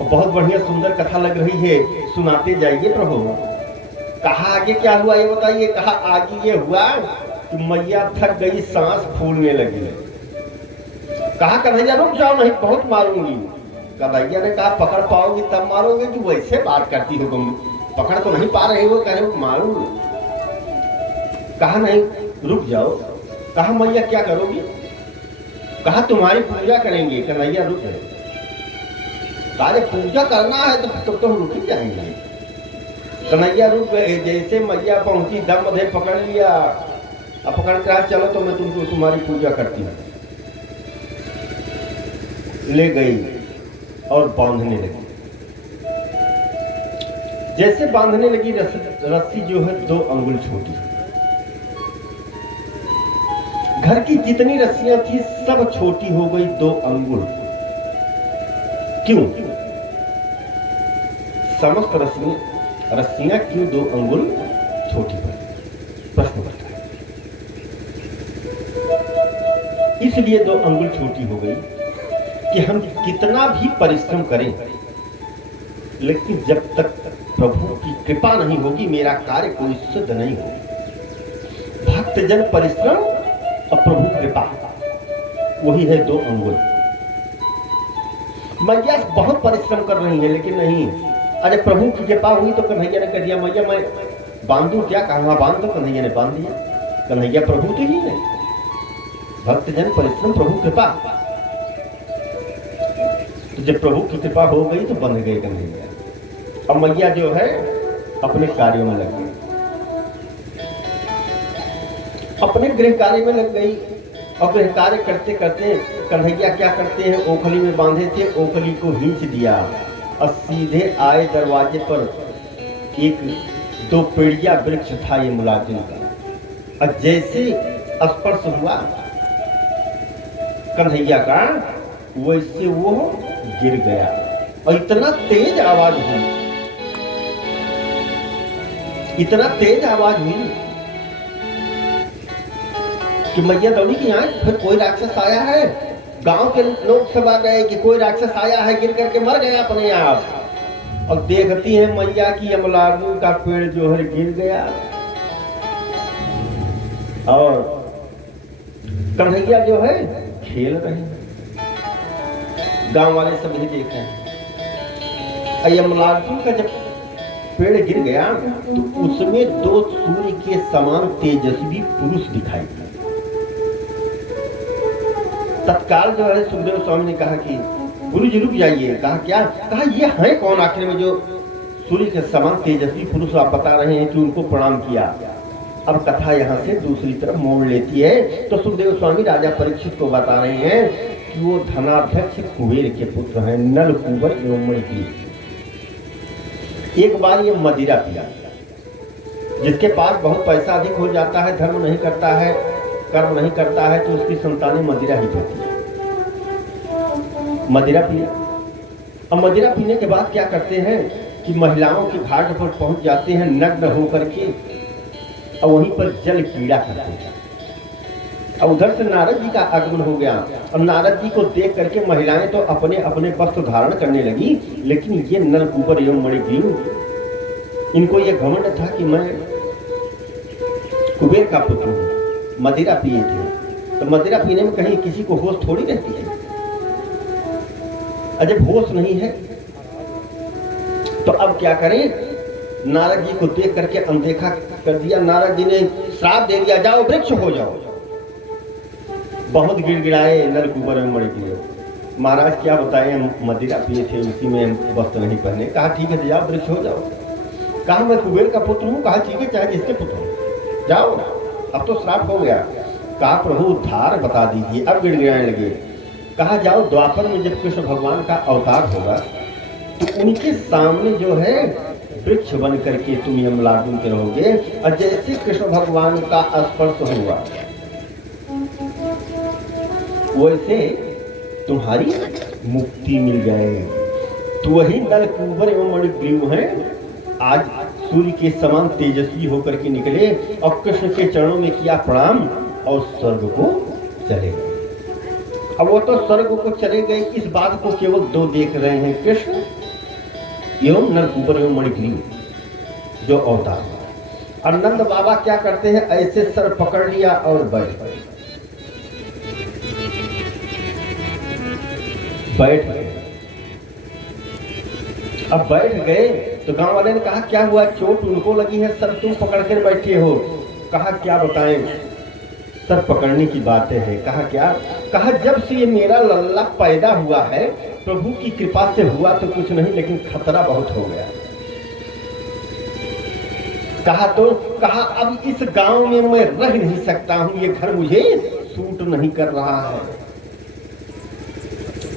बहुत बढ़िया सुंदर कथा लग रही है, सुनाते जाइए प्रभु। कहा आगे क्या हुआ ये बताइए। कहा आगे ये हुआ कि मैया थक गई, सांस फूलने लगी। कहा कन्हैया रुक जाओ, नहीं बहुत मारूंगी। कन्हैया ने कहा पकड़ पाओगी तब मारोगे कि वैसे बात करती हो तुम, पकड़ तो नहीं पा रहे हो, कह रहे हो मारूंगी। कहा नहीं रुक जाओ। कहा मैया क्या करोगी। कहा तुम्हारी पूजा करेंगे। कन्हैया रुक गए। कहा पूजा करना है तो तुम रुक ही जाएंगे। कन्हैया रुक गए। जैसे मैया पहुंची दम दे पकड़ लिया। अब पकड़ कर चलो तो मैं तुमको तुम्हारी पूजा करती हूँ। ले गई और बांधने लगी। जैसे बांधने लगी रस्सी जो है 2 अंगुल छोटी। घर की जितनी रस्सियां थी सब छोटी हो गई 2 अंगुल। क्यों? समस्त रस्सियां क्यों 2 अंगुल छोटी पड़ी? प्रश्न उठता है। इसलिए 2 अंगुल छोटी हो गई कि हम कितना भी परिश्रम करें, लेकिन जब तक प्रभु की कृपा नहीं होगी मेरा कार्य कोई सिद्ध नहीं होगा। भक्तजन परिश्रम और प्रभु कृपा, वही है 2 अंगुल। मैया बहुत परिश्रम कर रही है लेकिन नहीं। अरे प्रभु की कृपा हुई तो कन्हैया ने कह दिया मैया मैं बांधू क्या। कहा बांध दो। कन्हैया ने बांध दिया। कन्हैया प्रभु तो ही है। भक्तजन परिश्रम प्रभु कृपा। तो जब प्रभु की कृपा हो गई तो बंध गए कन्हैया। अब मैया जो है अपने कार्यों में लग गई, अपने गृह कार्य में लग गई। और गृह कार्य करते करते कन्हैया क्या करते हैं, ओखली में बांधे थे, ओखली को खींच दिया और सीधे आए दरवाजे पर। 1-2 पेड़िया वृक्ष था ये मुलाजिम का। और जैसे स्पर्श हुआ कन्हैया का, वैसे वो गिर गया। और इतना तेज आवाज हुई, इतना तेज आवाज हुई कि मैया दौड़ी की आए फिर कोई राक्षस आया है। गांव के लोग सब आ गए कि कोई राक्षस आया है, गिर करके मर गया अपने आप। और देखती है मैया की अमलागू का पेड़ जो है गिर गया। और कन्हैया जो है खेल रहे हैं। गांव वाले सब ही देख रहे हैं। अमलागू का जब पेड़ गिर गया तो उसमें 2 सूर्य के समान तेजस्वी पुरुष दिखाई दिए। तत्काल जो है सुखदेव स्वामी ने कहा कि गुरु जी रुक जाइए। कहा क्या? कहा ये है कौन आखिर में जो सूर्य के समान तेजस्वी पुरुष आप बता रहे हैं कि उनको प्रणाम किया। अब कथा यहाँ से दूसरी तरफ मोड़ लेती है। तो सुखदेव स्वामी राजा परीक्षित को बता रहे हैं कि वो धनाध्यक्ष कुबेर के पुत्र हैं, नल कुंवर एवं मणिग्रीव। एक बार ये मदिरा पिया। जिसके पास बहुत पैसा अधिक हो जाता है, धर्म नहीं करता है, कर्म नहीं करता है, तो उसकी संतानें मदिरा ही पीती है। मदिरा पिया। अब मदिरा पीने के बाद क्या करते हैं कि महिलाओं के घाट पर पहुंच जाते हैं नग्न होकर के, और वहीं पर जल क्रीड़ा करते हैं। और उधर से नारद जी का आगमन हो गया। और नारद जी को देख करके महिलाएं तो अपने अपने वस्त्र धारण करने लगी, लेकिन ये नलकूबर एवं मणिग्रीव, इनको ये घमंड था कि मैं कुबेर का पुत्र हूं। मदिरा पिए थे, तो मदिरा पीने में कहीं किसी को होश थोड़ी रहती है। अजब होश नहीं है तो अब क्या करें। नारद जी को देख करके अनदेखा कर दिया। नारद जी ने श्राप दे दिया, जाओ वृक्ष हो जाओ। बहुत गिड़गिड़ाए नलकूबर एवं मणिग्रीव। महाराज क्या बताएं, मदिरा पिए थे, उसी में वस्त्र नहीं पहने। कहा ठीक है जाओ वृक्ष हो जाओ। कहा मैं कुबेर का पुत्र हूँ। कहा ठीक है चाहे जिसके पुत्र हो जाओ, अब तो श्राप हो गया। कहा प्रभु उद्धार बता दीजिए। अब गिड़गिड़ाने लगे। कहा जाओ द्वापर में जब कृष्ण भगवान का अवतार होगा तो उनके सामने जो है वृक्ष बन करके तुम यमलागुन के रहोगे। और जैसे कृष्ण भगवान का स्पर्श हुआ वैसे तुम्हारी मुक्ति मिल जाए। तो वही नलकूबर एवं मणिग्रीव हैं, आज सूर्य के समान तेजस्वी होकर के निकले और कृष्ण के चरणों में किया प्रणाम और स्वर्ग को चले गए। अब वो तो स्वर्ग को चले गए, इस बात को केवल 2 देख रहे हैं, कृष्ण एवं नलकूबर एवं मणिग्रीव जो अवतार। और नंद बाबा क्या करते हैं, ऐसे सर पकड़ लिया और बैठ गए। अब बैठ गए तो गांव वाले ने कहा क्या हुआ, चोट उनको लगी है, सर तुम पकड़ कर बैठे हो। कहा क्या बताएं, सर पकड़ने की बातें हैं। कहा क्या, कहा जब से ये मेरा लल्ला पैदा हुआ है प्रभु की कृपा से हुआ तो कुछ नहीं, लेकिन खतरा बहुत हो गया। कहा अब इस गांव में मैं रह नहीं सकता हूं, ये घर मुझे सूट नहीं कर रहा है,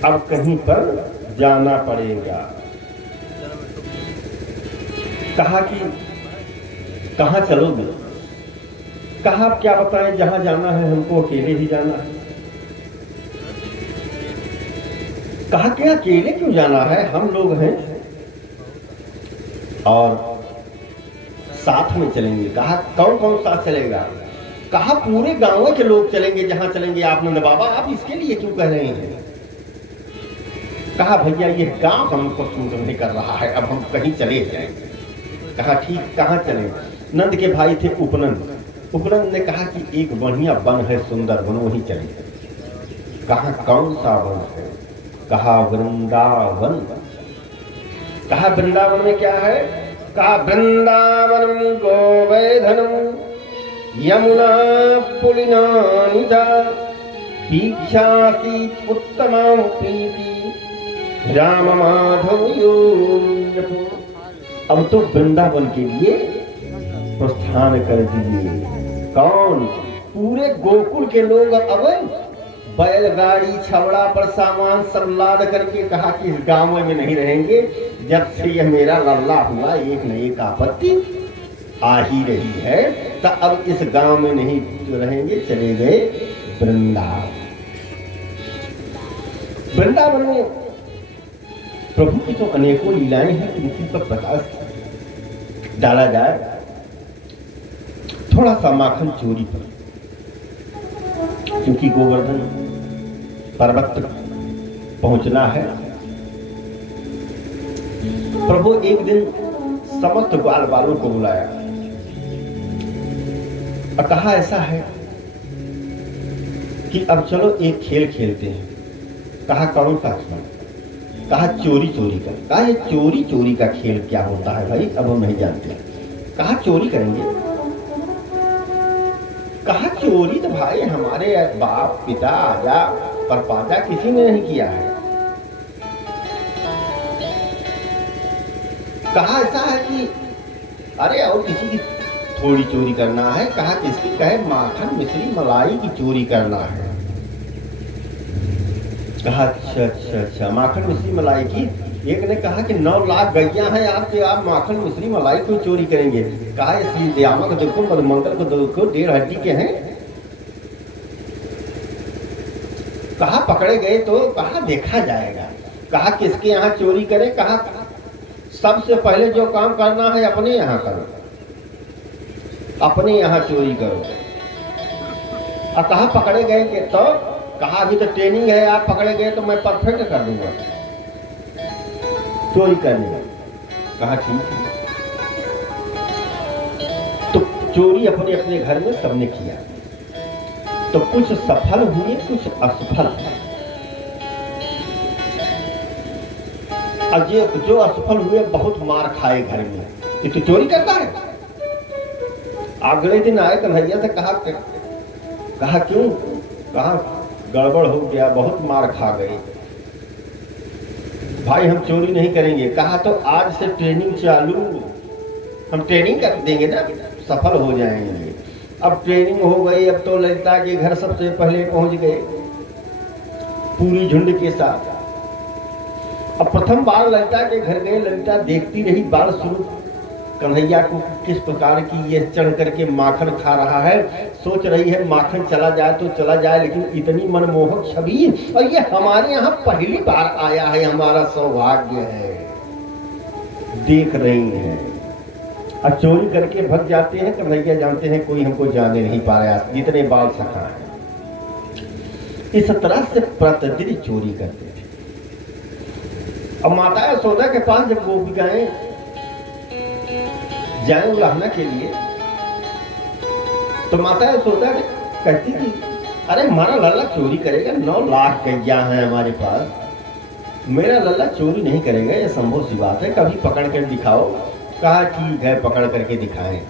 अब कहीं पर जाना पड़ेगा। कहा कि कहां चलोगे, कहा आप क्या बताएं, जहां जाना है हमको अकेले ही जाना है। कहा कि अकेले क्यों जाना है, हम लोग हैं और साथ में चलेंगे। कहा कौन कौन साथ चलेगा, कहा पूरे गांव के लोग चलेंगे, जहां चलेंगे आप। नंद बाबा आप इसके लिए क्यों कह रहे हैं। कहा भैया ये गांव हमको सूट नहीं कर रहा है, अब हम कहीं चले जाएंगे। कहा ठीक, कहां चले। नंद के भाई थे उपनंद। उपनंद ने कहा कि एक बढ़िया वन है, सुंदर वन, वहीं चले। कहा कौन सा वन है, कहा वृंदावन। कहा वृंदावन में क्या है, कहा वृंदावनम गोवर्धनम यमुना पुलिनानिजा दीक्षासी उत्तमा प्रीति राम माधव योग। अब तो वृंदावन के लिए प्रस्थान कर दिए। कौन, पूरे गोकुल के लोग अब बैलगाड़ी छवड़ा पर सामान सब लाद करके। कहा कि इस गांव में नहीं रहेंगे, जब से यह मेरा लल्ला हुआ एक न एक आपत्ति आ ही रही है, तो अब इस गांव में नहीं रहेंगे, चले गए वृंदावन। वृंदावन में प्रभु की तो अनेकों लीलाएं हैं, इनकी पर प्रकाश डाला जाए। थोड़ा सा माखन चोरी पर, क्योंकि गोवर्धन पर्वत तक पहुंचना है। प्रभु एक दिन समस्त ग्वाल बालों को बुलाया और कहा ऐसा है कि अब चलो एक खेल खेलते हैं। कहा कौन सा खेल, कहा चोरी चोरी का। कहा ये चोरी चोरी का खेल क्या होता है भाई, अब हम नहीं जानते। कहा चोरी करेंगे। कहा चोरी तो भाई हमारे बाप पिता आजा परपाजा किसी ने नहीं किया है। कहा ऐसा है कि अरे और किसी की थोड़ी चोरी करना है। कहा किसकी, कहे माखन मिश्री मलाई की चोरी करना है। कहा अच्छा अच्छा अच्छा, माखन मिश्री मलाई की। एक ने कहा कि 9 लाख गैया हैं आपके, आप माखन मिश्री मलाई क्यों चोरी करेंगे। कहा श्री दयामा को देखो, मधुमंगल को देखो, 1.5 हड्डी के हैं। कहा पकड़े गए तो कहा देखा जाएगा। कहा किसके यहाँ चोरी करें। कहा सबसे पहले जो काम करना है अपने यहाँ करो, अपने यहाँ चोरी करो। और कहा पकड़े गए कि तो कहा अभी तो ट्रेनिंग है, आप पकड़े गए तो मैं परफेक्ट कर दूंगा चोरी करने। कहा ठीक है। तो चोरी अपने अपने घर में सबने किया, तो कुछ सफल हुए कुछ असफल। और जो असफल हुए बहुत मार खाए घर में कि तू चोरी करता है। अगले दिन आए कन्हैया से कहा क्यों। कहा गड़बड़ हो गया, बहुत मार खा गए भाई, हम चोरी नहीं करेंगे। कहा तो आज से ट्रेनिंग चालू, हम ट्रेनिंग कर देंगे ना, सफल हो जाएंगे। अब ट्रेनिंग हो गई। अब तो ललिता के घर सबसे पहले पहुंच गए पूरी झुंड के साथ। अब प्रथम बार ललिता के घर गए, ललिता देखती रही बाल शुरू कन्हैया को किस प्रकार की ये चढ़ करके माखन खा रहा है। सोच रही है माखन चला जाए तो चला जाए, लेकिन इतनी मनमोहक छवि, और ये हमारे यहाँ पहली बार आया है, हमारा सौभाग्य है। देख रही है और चोरी करके भग जाते हैं। कन्हैया जानते हैं कोई हमको जाने नहीं पाया, जितने बाल सखा है। इस तरह से प्रतिदिन चोरी करते थे। अब माता यशोदा के पास जब गोपिकाएं जाए उलाहना के लिए, तो माता यशोदा कहती कि अरे हमारा लल्ला चोरी करेगा, 9 लाख गैया है हमारे पास, मेरा लल्ला चोरी नहीं करेगा, ये संभव सी बात है, कभी पकड़ कर दिखाओ। कहा ठीक है, पकड़ करके दिखाएं।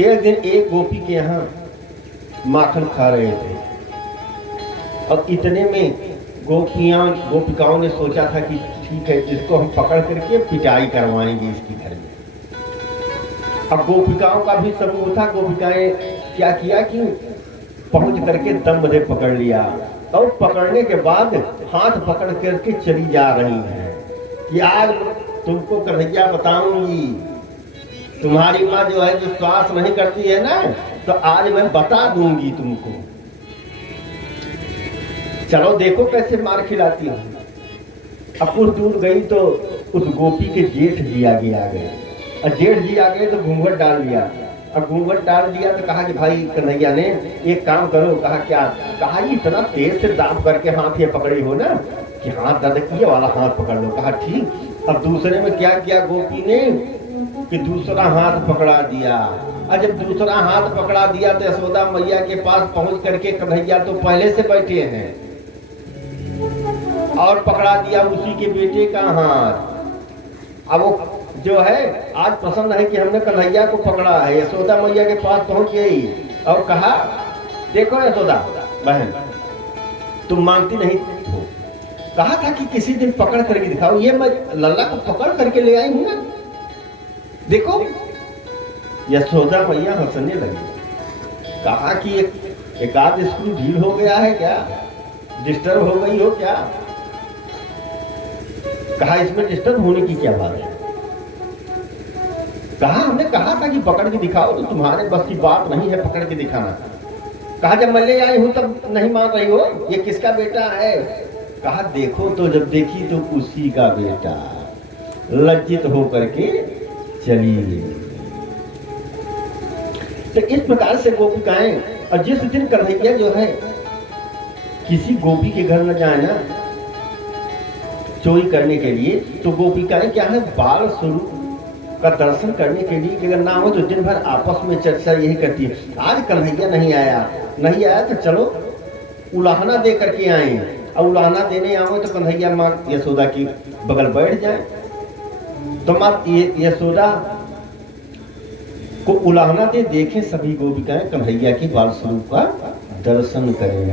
एक दिन एक गोपी के यहाँ माखन खा रहे थे, और इतने में गोपिकाओं ने सोचा था कि ठीक है, इसको हम पकड़ करके पिटाई करवाएंगे इसकी घर में। अब गोपिकाओं का भी समूह था। गोपिकाएं क्या किया कि पहुंच करके दम बधे पकड़ लिया, और पकड़ने के बाद हाथ पकड़ करके चली जा रही हैं कि आज तुमको कन्हैया बताऊंगी, तुम्हारी माँ जो है विश्वास नहीं करती है ना, तो आज मैं बता दूंगी तुमको, चलो देखो कैसे मार खिलाती हूँ। अब कुछ दूर गई तो उस गोपी के जेठ जी आगे आ गए, और जेठ जी आ गए तो घूंघट डाल लिया। अब घूंघट डाल दिया तो कहा कि भाई कन्हैया ने एक काम करो। कहा क्या? कहा इतना तेज से दाब करके हाथ ये पकड़ी हो ना कि हाथ दर्द किए वाला हाथ पकड़ लो। कहा ठीक। अब दूसरे में क्या किया गोपी ने कि दूसरा हाथ पकड़ा दिया, और जब दूसरा हाथ पकड़ा दिया तो यशोदा मैया के पास पहुंच करके कन्हैया तो पहले से बैठे हैं, और पकड़ा दिया उसी के बेटे का हाथ। अब वो जो है आज प्रसन्न है कि हमने कन्हैया को पकड़ा है। यशोदा मैया के पास पहुंच गई और कहा देखो यशोदा बहन, तुम मानती नहीं हो, कहा था कि किसी दिन पकड़ करके दिखाओ, ये मैं लल्ला को पकड़ करके ले आई हूं ना, देखो। यशोदा मैया हंसने लगी। कहा कि एक आध स्क्रू ढील हो गया है क्या, डिस्टर्ब हो गई हो क्या? कहा इसमें डिस्टर्ब होने की क्या बात है? कहा हमने कहा था कि पकड़ के दिखाओ, तो तुम्हारे बस की बात नहीं है पकड़ के दिखाना। कहा जब मैं ले आई हूं तब नहीं मान रही हो, ये किसका बेटा है? कहा देखो तो जब देखी तो उसी का बेटा। लज्जित होकर के चली गई। तो इस प्रकार से गोपिकाएं, और जिस दिन कन्हैया जो है किसी गोपी के घर न जाए ना चोरी करने के लिए, तो गोपिकाएं क्या है बाल स्वरूप का दर्शन करने के लिए कि अगर ना हो तो दिन भर आपस में चर्चा यही करती है, आज कन्हैया नहीं आया तो चलो उलाहना दे करके आए, और उलाहना देने आओ तो कन्हैया माँ यशोदा की बगल बैठ जाए। तो माँ यशोदा को उलाहना दे देखें सभी गोपिकाएं कन्हैया की बाल स्वरूप का दर्शन करें।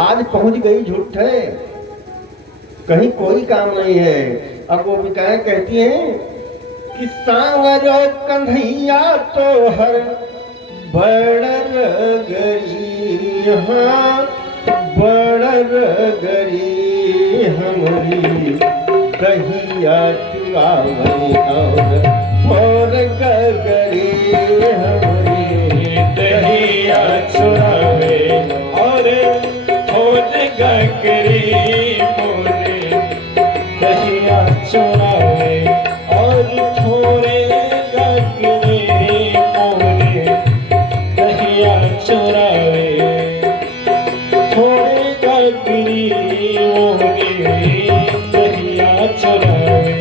आज पहुंच गई झूठ है, कहीं कोई काम नहीं है। अब गोपिकाएं कहती हैं कि सांवरो कन्हैया तो हर बड़ गई, हाँ बड़ गई हमारी दहिया चुरावई और गगरी हमारी दहिया चुरावे और गगरी मोरे दहिया चुरावे और थोड़े गगरी मोरे दहिया चुरावे थोड़े गगरी मोरे दहिया चुरावे।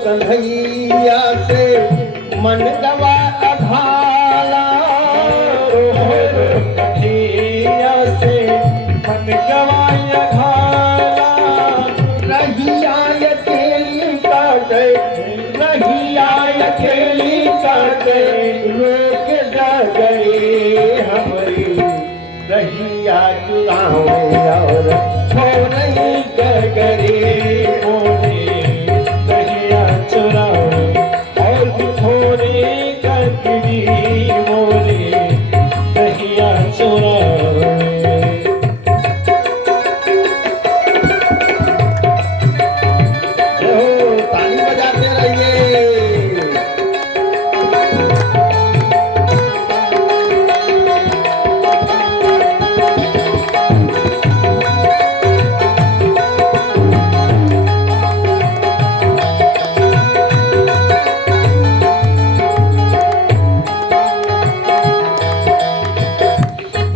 कन्हैया से मन गवा अघाला, कन्हैया से मन गवा अघाला, रहिया अकेली काटे रहिया अकेली काटे रोक गए हमारी रहिया चुरावे और हो नहीं गगरी मोरे दहिया चुरावे और थोड़े गगरी मोरे चुरावे। ताली बजाते रहिए।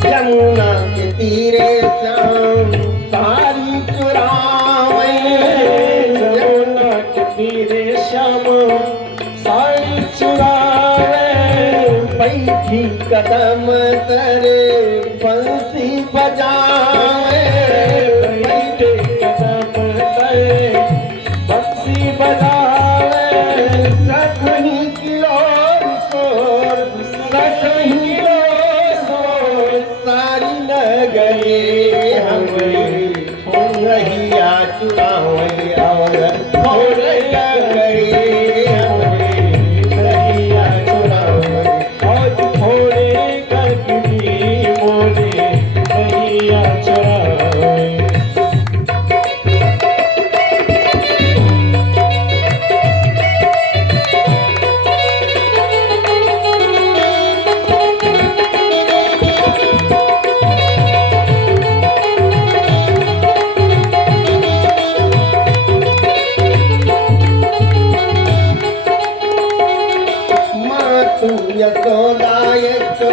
यमुना के तीरे श्याम तारी चुरावे। यमुना के तीरे श्याम साड़ी चुरावे। बैठी कदम करे बंसी बजावे। बैठे कदम करे बंसी बजावे। सखनी की ओर शोर, सखनी शोर, सारी नगरी हमरी रहिया चुरावे और भोरैया गई हमरी रहिया चुरावे। आज थोड़े ककड़ी मोरे नैया चुरावे। माँ तू यशोदाय तो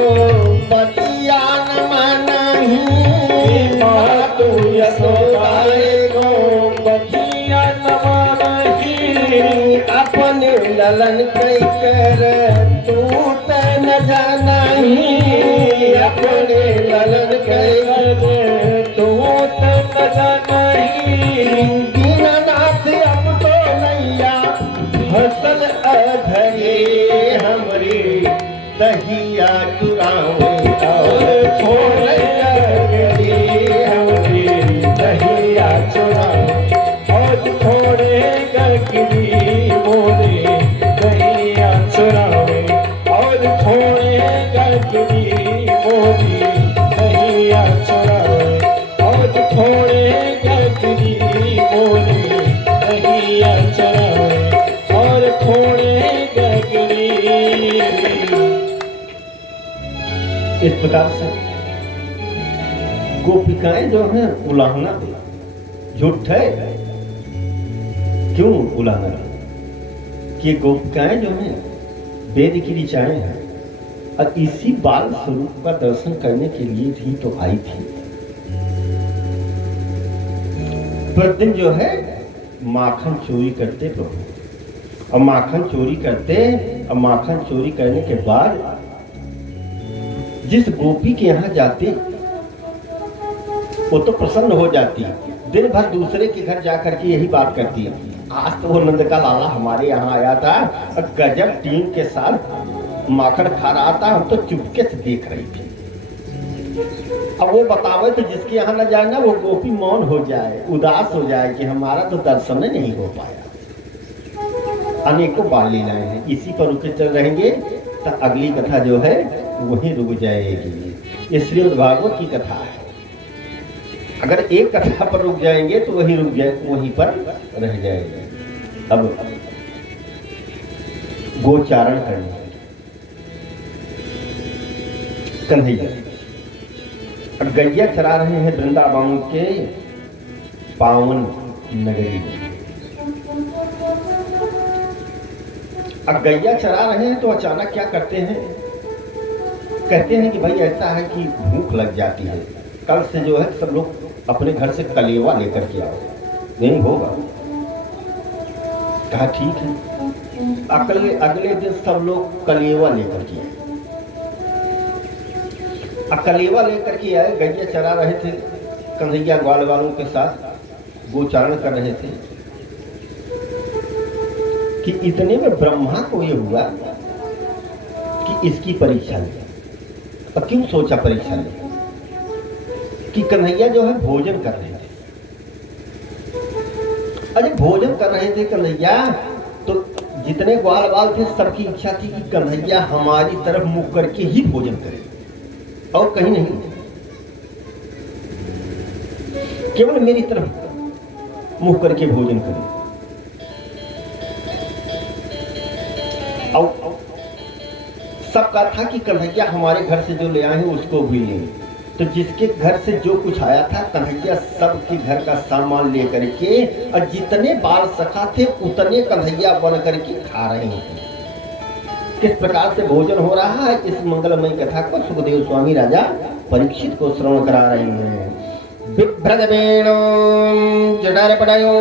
बतिया न मनही। माँ तू यशोदाए को बतिया न मानही। अपन ललन कई कर तू त न जानही। अपने ललन कई कर तू तक नहीं। दीननाथ अब तो नैया फसल अधरे हमरे दहिया चुरावे और छोड़ैया गई हमरे दहिया चुरावे। आज थोड़े ककड़ी मोरे दहिया चुरावे। आज थोड़े ककड़ी मोरे दहिया चुरावे। आज थोड़े ककड़ी मोरे दहिया चुरावे। और थोड़े ककड़ी। इस प्रकार से गोपिकाएं जो हैं उलाहना दे, झूठ है। क्यों उलाहना दे कि गोपिकाएं जो हैं वेद की ऋचाएं हैं और इसी बाल स्वरूप का दर्शन करने के लिए भी तो आई थी। प्रतिदिन जो है माखन चोरी करते प्रभु, और माखन चोरी करते और माखन चोरी करने के बाद जिस गोपी के यहाँ जाते वो तो प्रसन्न हो जाती, दिन भर दूसरे के घर जाकर के यही बात करती। आज तो वो नंद का लाला हमारे यहाँ आया था और गजब टीम के साथ माखन खा रहा था, हम तो चुपके से देख रही थी। अब वो बतावे तो जिसके यहाँ न जाए ना वो गोपी मौन हो जाए, उदास हो जाए कि हमारा तो दर्शन नहीं हो पाया। अनेकों बाल लीलाएं हैं, इसी पर रुके चल रहेंगे तो अगली कथा जो है वहीं रुक जाएगी। ये श्रीमद् भागवत की कथा है। अगर एक कथा पर रुक जाएंगे तो वहीं रुक जाए, वहीं पर रह जाएंगे। अब गोचारण करने कन्हैया और गैया चरा रहे हैं वृंदावन के पावन नगरी में। अब गैया चरा रहे हैं तो अचानक क्या करते हैं, कहते हैं कि भाई ऐसा है कि भूख लग जाती है, कल से जो है सब लोग अपने घर से कलेवा लेकर के आओ। नहीं होगा, कहा ठीक है। अगले दिन सब लोग कलेवा लेकर के आए। कलेवा लेकर के आए, गैया चरा रहे थे, कन्हैया ग्वाल वालों के साथ गोचारण कर रहे थे कि इतने में ब्रह्मा को ये हुआ कि इसकी परीक्षा ले। अब क्यों सोचा परीक्षा ले कि कन्हैया जो है भोजन कर रहे थे। अरे भोजन कर रहे थे कन्हैया, तो जितने ग्वाल बाल थे सबकी इच्छा थी कि कन्हैया हमारी तरफ मुख करके ही भोजन करे और कहीं नहीं। केवल मेरी तरफ मुंह करके भोजन करें। और सब कहा था कि कन्हैया हमारे घर से जो ले आए हैं उसको भी लें। तो जिसके घर से जो कुछ आया था कन्हैया सबके घर का सामान लेकर के, और जितने बाल सखा थे उतने कन्हैया बन करके खा रहे हैं। किस प्रकार से भोजन हो रहा है, इस मंगलमय कथा को सुखदेव स्वामी राजा परीक्षित को श्रवण करा रहे हैं। बिभ्रदवेणो जटारपटयो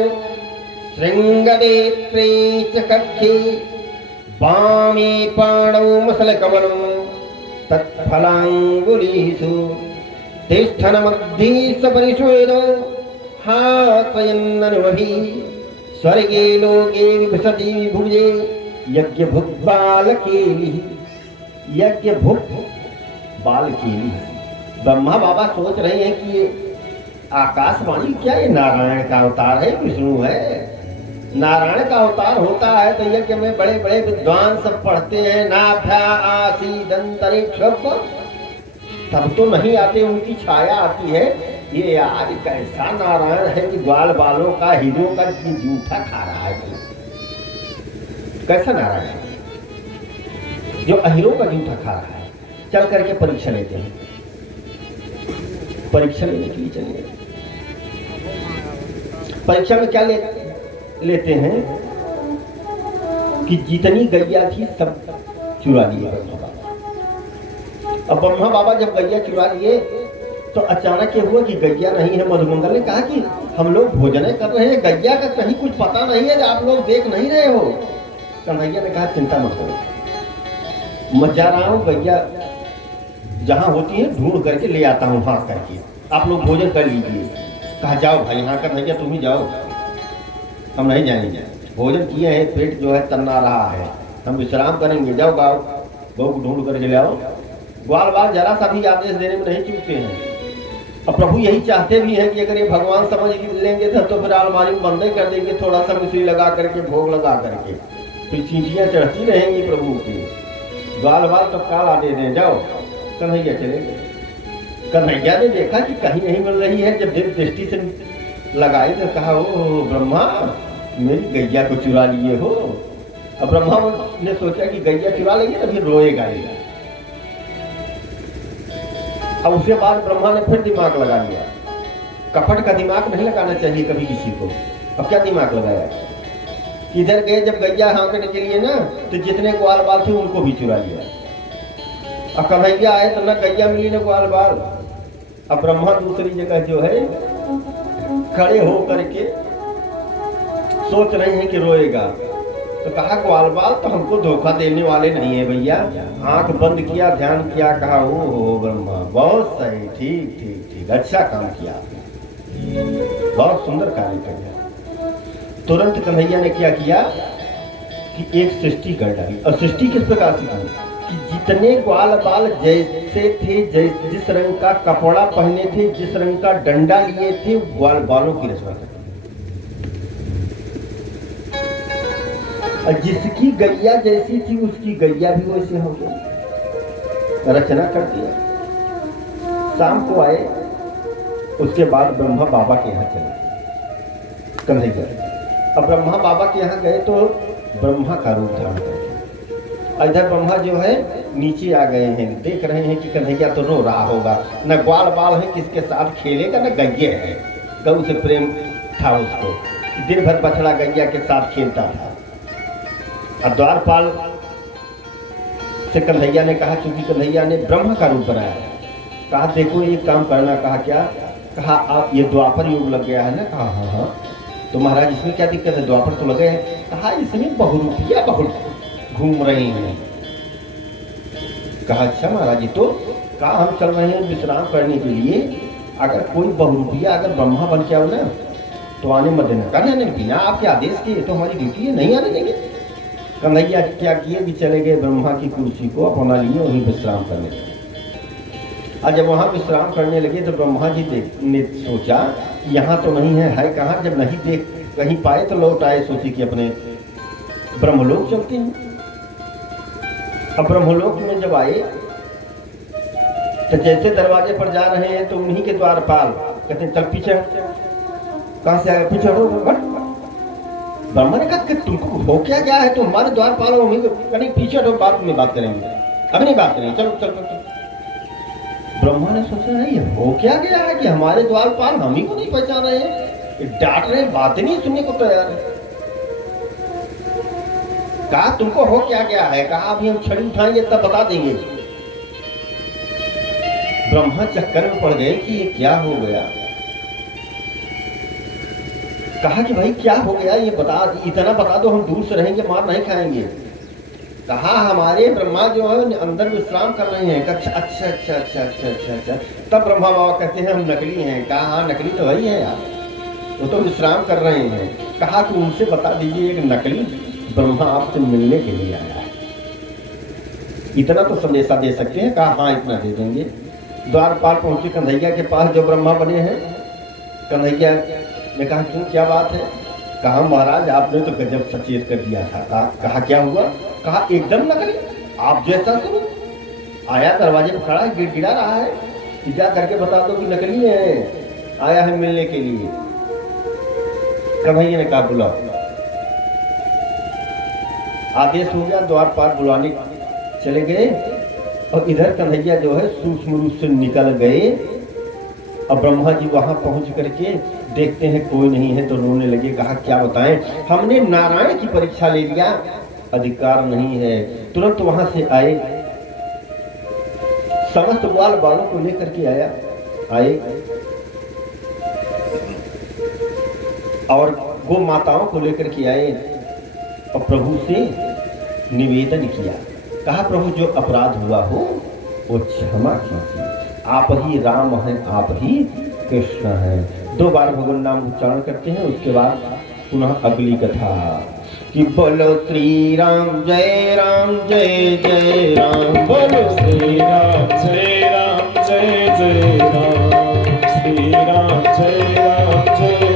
श्रृंगदेत्रे च कक्षे वामे पाणौ मसलकमलं तत्फलाङ्गुलीषु तिष्ठन्मध्ये सपरिषेदो हासयन्ननुमभिः स्वर्गे लोके विभसति भुजे यज्ञ भुक् बाल केली। यज्ञ भुक् बाल केली। ब्रह्मा बाबा सोच रहे हैं कि ये आकाशवाणी क्या, ये नारायण का अवतार है, विष्णु है। नारायण का अवतार होता है तो यज्ञ में बड़े बड़े विद्वान सब पढ़ते हैं नाभ्या आसीदंतरिक्ष, तब तो नहीं आते, उनकी छाया आती है। ये आज कैसा नारायण है कि ग्वाल बालों का, हीरों का जूठा खा रहा है। कैसा नारायण है जो अहीरों का जूठा खा रहा है। चल करके परीक्षा लेते हैं। परीक्षा लेने के लिए चलिए। परीक्षा में क्या लेते हैं कि जितनी गैया थी सब चुरा लिए ब्रह्मा बाबा। अब ब्रह्मा बाबा जब गैया चुरा लिए तो अचानक ये हुआ कि गैया नहीं है। मधुमंगल ने कहा कि हम लोग भोजन कर रहे हैं, गैया का कहीं कुछ पता नहीं है, आप लोग देख नहीं रहे हो। कन्हैया ने कहा चिंता मत करो, मैं जा रहा हूँ, गैया जहाँ होती है ढूंढ करके ले आता हूँ हाथ करके, आप लोग भोजन कर लीजिए। कहा जाओ भाई, यहाँ कन्हैया तुम ही जाओ, हम नहीं जाएंगे। भोजन किए हैं, पेट जो है तन्ना रहा है, हम विश्राम करेंगे, जाओ गाओ बहू को ढूंढ करके ले आओ। ग्वाल बाल जरा सा भी आदेश देने में नहीं चूकते हैं। और प्रभु यही चाहते भी हैं कि अगर ये भगवान समझ लेंगे तो फिर अलमारी में बंद कर देंगे, थोड़ा सा मिश्री लगा करके, भोग लगा करके, फिर चींटियाँ चढ़ती रहेंगी प्रभु की। ग्वाल बाल तो काल आदेश दें, जाओ। कन्हैया चले गए। कन्हैया ने देखा कि कहीं नहीं मिल रही है। जब दिल दृष्टि से लगाई तो कहा, ओ ब्रह्मा, मेरी गैया को चुरा लिए हो। अब ब्रह्मा ने सोचा कि गैया चुरा लेंगे तो फिर रोएगा ये। अब उसके बाद ब्रह्मा ने फिर दिमाग लगा लिया। कपट का दिमाग नहीं लगाना चाहिए कभी किसी को। अब क्या दिमाग लगाया, इधर गए जब गैया हाँकने के लिए ना, तो जितने ग्वाल बाल थे उनको भी चुरा लिया। अब कन्हैया आए तो ना गैया मिली ना ग्वाल बाल। अब ब्रह्मा दूसरी जगह जो है खड़े हो करके सोच रहे हैं कि रोएगा। तो कहा ग्वाल बाल तो हमको धोखा देने वाले नहीं है भैया। आंख बंद किया, ध्यान किया, कहा ओ ब्रह्मा, बहुत सही, ठीक ठीक ठीक, अच्छा काम किया, बहुत सुंदर कार्य किया। तुरंत कन्हैया ने क्या किया कि एक सृष्टि कर डाली। और सृष्टि किस प्रकार से की कि जितने ग्वाल बाल जैसे थे, जिस रंग का कपड़ा पहने थे, जिस रंग का डंडा लिए थे, ग्वाल बालों की रचना कर। और जिसकी गैया जैसी थी उसकी गैया भी वैसे हो गई, रचना कर दिया। शाम को आए, उसके बाद ब्रह्मा बाबा के यहाँ चले कन्हैया। अब ब्रह्मा बाबा के यहाँ गए तो ब्रह्मा का रूप धारण करके, इधर ब्रह्मा जो है नीचे आ गए हैं, देख रहे हैं कि कन्हैया तो रो रहा होगा, न ग्वाल बाल है किसके साथ खेलेगा, न गैया है। गऊ से प्रेम था उसको, दिन भर बछड़ा गैया के साथ खेलता था। अब द्वारपाल से कन्हैया ने कहा, क्योंकि कन्हैया ने ब्रह्मा का रूप बनाया, कहा देखो एक काम करना। कहा क्या? कहा आप ये द्वापर युग लग गया है ना। कहा हाँ हाँ। तो महाराज इसमें क्या दिक्कत है, द्वापर तो लगे हैं। कहा इसमें बहुरूपिया बहुत घूम रही हैं। कहा अच्छा महाराज जी, तो कहा हम चल रहे हैं विश्राम करने के लिए, अगर कोई बहुरूपिया अगर ब्रह्मा बन के आओ ना तो आने मत देना। कहा नहीं, बिना आपके आदेश के, तो हमारी ड्यूटी है, नहीं आने देंगे। कन्हैया क्या किए कि चले गए ब्रह्मा की कुर्सी को अपना लिए, वहीं विश्राम करने लगे। और जब वहाँ विश्राम करने लगे तो ब्रह्मा जी ने सोचा यहाँ तो नहीं है कहाँ। जब नहीं देख कहीं पाए तो लौट आए, सोचे कि अपने ब्रह्मलोक चलते हैं। अब ब्रह्मलोक में जब आए तो जैसे दरवाजे पर जा रहे हैं तो उन्हीं के द्वारपाल कहते हैं चल पीछे। कहां से आया, पीछे हटो हट। ब्रह्मा ने कहा कि तुमको हो क्या गया है, तुम हमारे द्वारपाल हो, हम कहीं पीछे हटो, बाद में बात करेंगे, अभी नहीं बात करेंगे, चलो चलो चलो। ब्रह्मा ने सोचा नहीं हो क्या गया है कि हमारे द्वारपाल हम ही को नहीं पहचान रहे हैं, डांट रहे, बातें नहीं सुनने को तैयार है। कहा तुमको हो क्या गया है, कहा अभी हम छड़ी उठाएंगे तब बता देंगे। ब्रह्मा चक्कर में पड़ गए कि ये क्या हो गया। कहा कि भाई क्या हो गया, ये बता, इतना बता दो, हम दूर से रहेंगे, मार नहीं खाएंगे। कहा हमारे ब्रह्मा जो है अंदर विश्राम कर रहे हैं। अच्छा अच्छा अच्छा अच्छा अच्छा अच्छा अच्छा। तब ब्रह्मा बाबा कहते हैं हम नकली हैं। कहा हाँ नकली तो वही है यार, वो तो विश्राम कर रहे हैं। कहा कि उनसे बता दीजिए एक नकली ब्रह्मा आपसे मिलने के लिए आया है, इतना तो संदेशा दे सकते हैं। कहा हाँ इतना दे देंगे। द्वारपाल पहुंचे कन्हैया के पास जो ब्रह्मा बने हैं। कन्हैया ने कहा क्यों क्या बात है। कहा महाराज आपने तो गजब सचेत कर दिया था। कहा क्या हुआ। कहा एकदम नकली, आप जैसा सुनो। आया दरवाजे पर खड़ा गिड़गिड़ा रहा है कि जा करके बता दो कि नकली है, आया है मिलने के लिए। कन्हैया ने कहा बुलाओ। आदेश हो गया, द्वारपाल बुलाने चले गए और इधर कन्हैया जो है सूक्ष्म रूप से निकल गए। अब ब्रह्मा जी वहां पहुंच करके देखते हैं कोई नहीं है तो रोने लगे। कहा क्या बताएं, हमने नारायण की परीक्षा ले लिया, अधिकार नहीं है। तुरंत वहां से आए, समस्त ग्वाल बालों को लेकर के आए और गो माताओं को लेकर के आए और प्रभु से निवेदन किया। कहा प्रभु जो अपराध हुआ हो वो क्षमा कीजिए, आप ही राम हैं, आप ही कृष्ण हैं। 2 बार भगवान नाम उच्चारण करते हैं, उसके बाद पुनः अगली कथा कि बोलो श्री राम जय राम जय जय राम, बोलो श्री राम जय राम जय जय राम, श्री राम जय राम जय